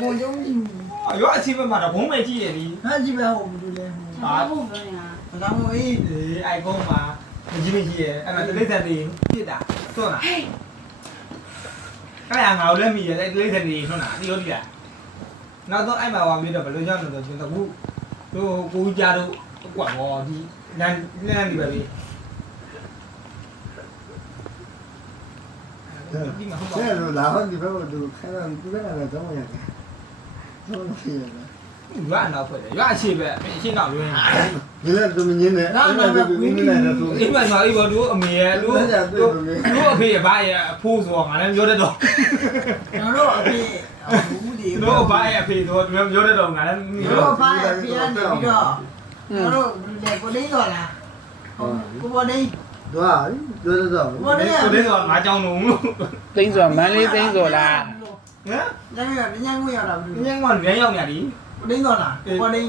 ကိုကျုံးကြည့် ရောအချင်းဘက်မှာတော့ဘုံမဲ့ကြည့်ရသည် ဟာကြည့်ပဲဟိုဘူးလေ ဘာဖို့ပြောနေတာ မကောင်းဘူးအေး အိုင်ဖုန်းမှာကြီးမကြီးရဲ့အဲ့မှာတိရစ္ဆာန်တွေပြစ်တာသွန်းလားအဲ့ဒါငါတို့လည်းမိရဲ့တိရစ္ဆာန်တွေထွန်းတာဒီလိုဒီလားနောက်တော့အဲ့မှာဝါပြီးတော့ဘယ်လိုကြောင့်လဲဆိုတော့အခုတို့ကိုကြတို့ကွာဟောဒီနန်းဒီပဲလေဒီမှာဟုတ်ပါ 这路然后你把我都看到不看到怎么样？怎么去的？ ရွာနောက်ဖွဲ့တယ်ရွာအခြေပဲအရှင်းနောက်ရင်း 你那怎么你呢？你那都你那都 အိမ်မှာရွာအိမ်ပေါ်တို့အမေရဲ့တို့အဖေရဲ့ဘာရဲ့အဖိုးဆိုတော့ငါလည်းပြောတတ်တော့ ကျွန်တော်အဖေဘူးဒီ တို့ဘာရဲ့အဖေဆိုတော့ပြောတတ်တော့ငါလည်း တို့ဘာရဲ့ဖေကနေပြီးတော့ကျွန်တော်လေကိုလေးတော်လားကိုပေါ်နေ 对啊，对对对。 ကိုလေး ဆိုတဲ့တော့ငါကြောင်းလုံးလို့ သိန်းစောမန်းလေးသိန်းစောလား ဟမ် လည်းရညံကိုရောက်တာဘူး ညငေါရမ်းရောက်နေပြီ ကိုလေးတော်လားကိုလေး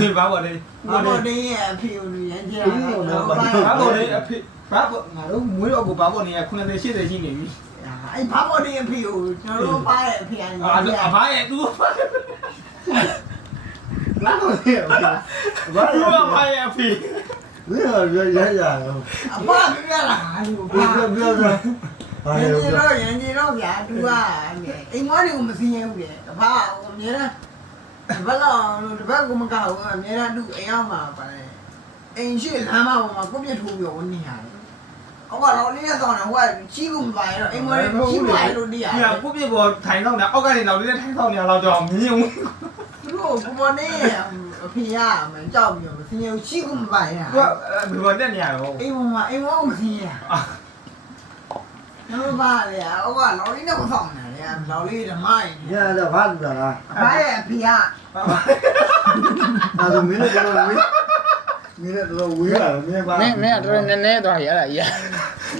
အေးဘာပေါ်လဲ ကိုပေါ်နေအဖေကိုရမ်းကြတာ ဘာပေါ်လဲအဖေဘာပေါ်ငါတို့မွေးတော့ကိုဘာပေါ်နေ90 80ရှိနေပြီ အဲ့ဘာပေါ်နေအဖေကိုကျွန်တော်တို့ပါရဲ့အဖေကနေ အဘာရဲ့သူ 哪个的？ သူကဘာရဲ့အဖေ 你好，别人家哟。 အဖပြလာလို့ 别别别。 ရန်ကြီးတော့ဗျာသူကအိမ်မွားတွေကိုမစင်းရဘူးလေတပတ်အမြဲတမ်းတပတ်လောက်တပတ်ကမကောက်ဘူးအမြဲတမ်းသူအိမ်အောင်မှာပါတယ်အိမ်ရှိလမ်းမပေါ်မှာကိုပြထိုးပြီးဝင်နေရတယ်ဟောကတော့လေးနဲ့ဆောင်တယ်ဟိုကချီးကုန်ပါရောအိမ်မွားတွေချီးပါလို့တည်းရတယ် ကိုပြပေါ်ထိုင်တော့နေအောက်ကနေနောက်လေးထိုင်တော့နေတော့ကြောင်မြင်ဦး သူတို့ဘပေါ်နေအဖေရမကြောက်ပြီးမစင်းရဘူးချီးကုန်ပါရ သူကဘယ်ပေါ်တက်နေရတော့ အိမ်ပေါ်မှာအိမ်မွားကိုမစင်းရနော်ပါလေဟိုကလော်လေးနဲ့မဆောင်နဲ့လေလော်လေးဓမ္မကြီး 你那发子了？ အဖရဲ့အဖေက 那都没那多微，没那多微了，没把。 နင်းတော်တော်နည်းနည်းသွားရတာကြီး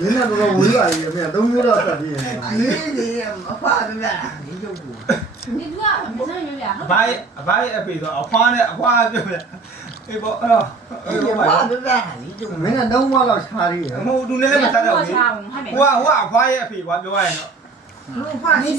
没那多微了，也没都没到这里。 အေးလေအဖကလည်းဒီလိုကို ဒီကမစမ်းရရဟုတ် ဘာရဲ့အဖေဆိုအဖွားနဲ့အဖွားပြောပြအေးပေါ့အဲ့တော့ အေးအဖကလည်းဒီလို 没那都没到差里。 ဟိုသူနဲ့လည်းမစားတော့ဘူး ချာဘူးဟုတ်မယ် ဟိုကအဖွားရဲ့အဖေကွာပြောရရင်တော့ လူဖာရှိ